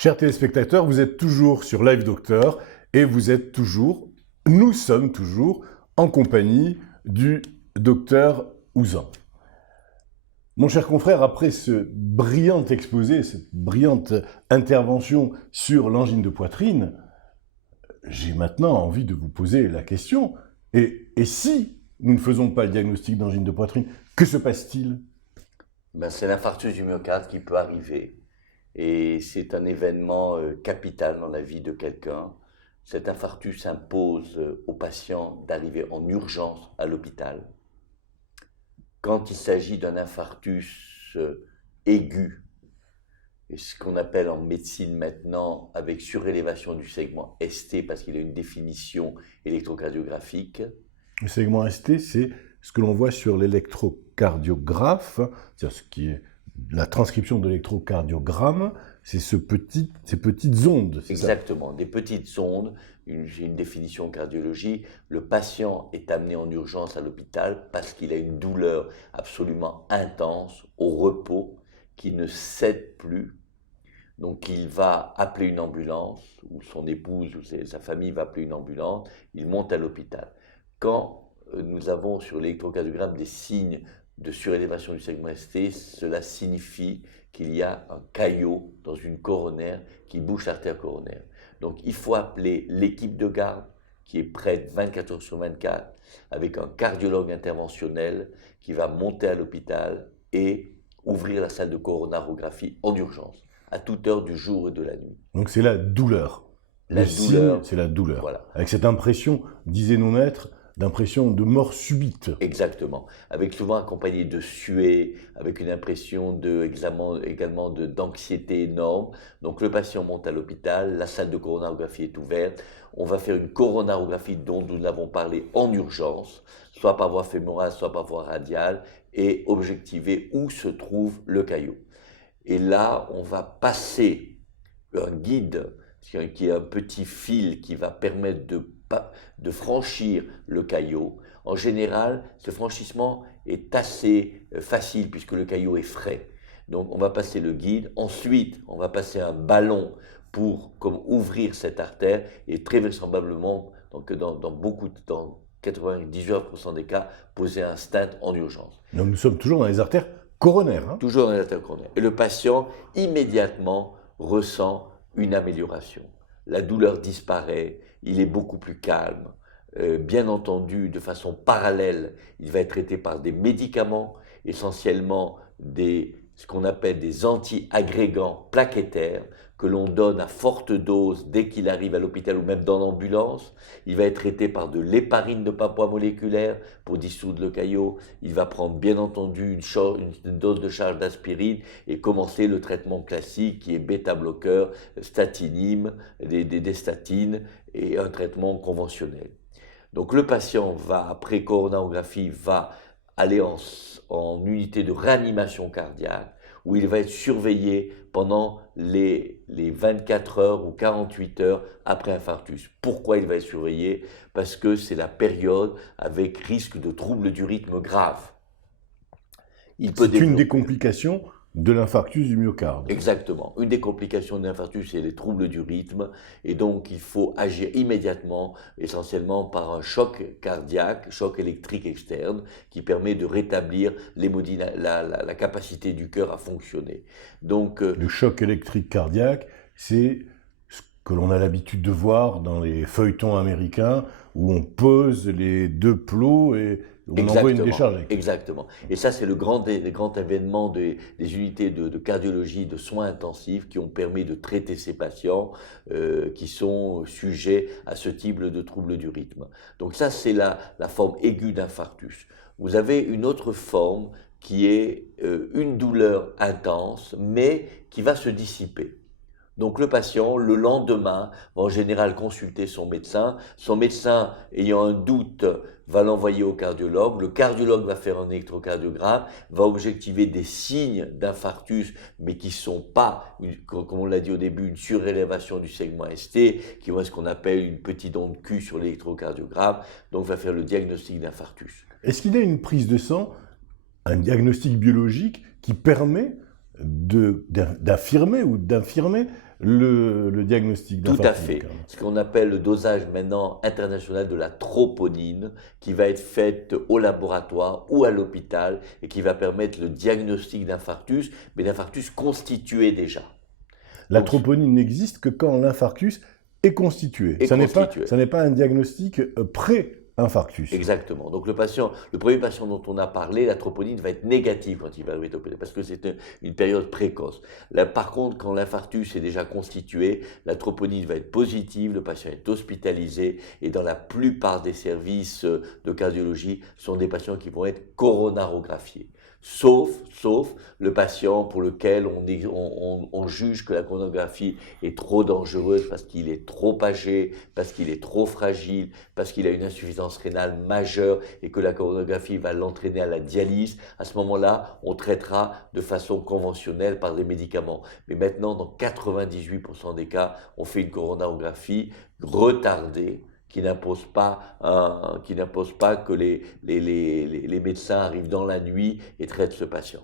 Chers téléspectateurs, vous êtes toujours sur Live Docteur et nous sommes toujours en compagnie du docteur Ouzan. Mon cher confrère, après ce brillant exposé, cette brillante intervention sur l'angine de poitrine, j'ai maintenant envie de vous poser la question, et si nous ne faisons pas le diagnostic d'angine de poitrine, que se passe-t-il ? C'est l'infarctus du myocarde qui peut arriver. Et c'est un événement capital dans la vie de quelqu'un. Cet infarctus impose au patient d'arriver en urgence à l'hôpital. Quand il s'agit d'un infarctus aigu, et ce qu'on appelle en médecine maintenant avec surélévation du segment ST, parce qu'il a une définition électrocardiographique. Le segment ST, c'est ce que l'on voit sur l'électrocardiographe, c'est-à-dire ce qui est la transcription de l'électrocardiogramme, c'est ces petites ondes. Exactement, des petites ondes. J'ai une définition en cardiologie. Le patient est amené en urgence à l'hôpital parce qu'il a une douleur absolument intense au repos qui ne cède plus. Donc il va appeler une ambulance, ou son épouse ou sa famille va appeler une ambulance, il monte à l'hôpital. Quand nous avons sur l'électrocardiogramme des signes de surélévation du segment ST, cela signifie qu'il y a un caillot dans une coronaire qui bouche l'artère coronaire. Donc il faut appeler l'équipe de garde qui est prête 24 heures sur 24 avec un cardiologue interventionnel qui va monter à l'hôpital et ouvrir la salle de coronarographie en urgence, à toute heure du jour et de la nuit. Donc c'est la douleur. La douleur, c'est la douleur. Voilà. Avec cette impression, disaient nos maîtres, d'impression de mort subite. Exactement. Avec souvent accompagné de suée, avec une impression également d'anxiété énorme. Donc le patient monte à l'hôpital, la salle de coronarographie est ouverte. On va faire une coronarographie dont nous avons parlé en urgence, soit par voie fémorale, soit par voie radiale, et objectiver où se trouve le caillot. Et là, on va passer un guide, qui est un petit fil qui va permettre de franchir le caillot. En général, ce franchissement est assez facile puisque le caillot est frais. Donc on va passer le guide, ensuite on va passer un ballon pour ouvrir cette artère et très vraisemblablement, donc dans 98% des cas, poser un stent en urgence. Donc nous sommes toujours dans les artères coronaires. Toujours dans les artères coronaires. Et le patient immédiatement ressent une amélioration. La douleur disparaît, il est beaucoup plus calme. Bien entendu, de façon parallèle, il va être traité par des médicaments, essentiellement ce qu'on appelle des anti-agrégants plaquettaires, que l'on donne à forte dose dès qu'il arrive à l'hôpital ou même dans l'ambulance. Il va être traité par de l'héparine de pas poids moléculaire pour dissoudre le caillot. Il va prendre bien entendu une dose de charge d'aspirine et commencer le traitement classique qui est bêta-bloqueur, statinime, des statines et un traitement conventionnel. Donc le patient après coronarographie, va aller en unité de réanimation cardiaque où il va être surveillé pendant les 24 heures ou 48 heures après infarctus. Pourquoi il va être surveillé ? Parce que c'est la période avec risque de troubles du rythme grave. C'est une des complications de l'infarctus du myocarde. Exactement. Une des complications de l'infarctus, c'est les troubles du rythme. Et donc, il faut agir immédiatement, essentiellement par un choc cardiaque, choc électrique externe, qui permet de rétablir la capacité du cœur à fonctionner. Donc, le choc électrique cardiaque, c'est ce que l'on a l'habitude de voir dans les feuilletons américains, où on pose les deux plots et on envoie une décharge. Exactement. Et ça, c'est le grand événement des unités de cardiologie, de soins intensifs qui ont permis de traiter ces patients qui sont sujets à ce type de troubles du rythme. Donc ça, c'est la forme aiguë d'infarctus. Vous avez une autre forme qui est une douleur intense, mais qui va se dissiper. Donc le patient, le lendemain, va en général consulter son médecin. Son médecin, ayant un doute, va l'envoyer au cardiologue. Le cardiologue va faire un électrocardiogramme, va objectiver des signes d'infarctus, mais qui ne sont pas, comme on l'a dit au début, une surélévation du segment ST, qui vont être ce qu'on appelle une petite onde Q sur l'électrocardiogramme. Donc va faire le diagnostic d'infarctus. Est-ce qu'il y a une prise de sang, un diagnostic biologique qui permet d'affirmer ou d'infirmer le diagnostic Tout d'infarctus à fait. du cœur. Ce qu'on appelle le dosage maintenant international de la troponine, qui va être faite au laboratoire ou à l'hôpital et qui va permettre le diagnostic d'infarctus, mais d'infarctus constitué déjà. La Donc, troponine n'existe que quand l'infarctus est constitué. Est Ça constitué. n'est pas un diagnostic pré-infarctus. Exactement. Donc le premier patient dont on a parlé, la troponine va être négative quand il va arriver opéré parce que c'est une période précoce. Là, par contre, quand l'infarctus est déjà constitué, la troponine va être positive, le patient est hospitalisé et dans la plupart des services de cardiologie, ce sont des patients qui vont être coronarographiés. Sauf le patient pour lequel on juge que la coronarographie est trop dangereuse parce qu'il est trop âgé, parce qu'il est trop fragile, parce qu'il a une insuffisance rénale majeure et que la coronarographie va l'entraîner à la dialyse. À ce moment-là, on traitera de façon conventionnelle par des médicaments. Mais maintenant, dans 98% des cas, on fait une coronarographie retardée qui n'impose pas que les médecins arrivent dans la nuit et traitent ce patient.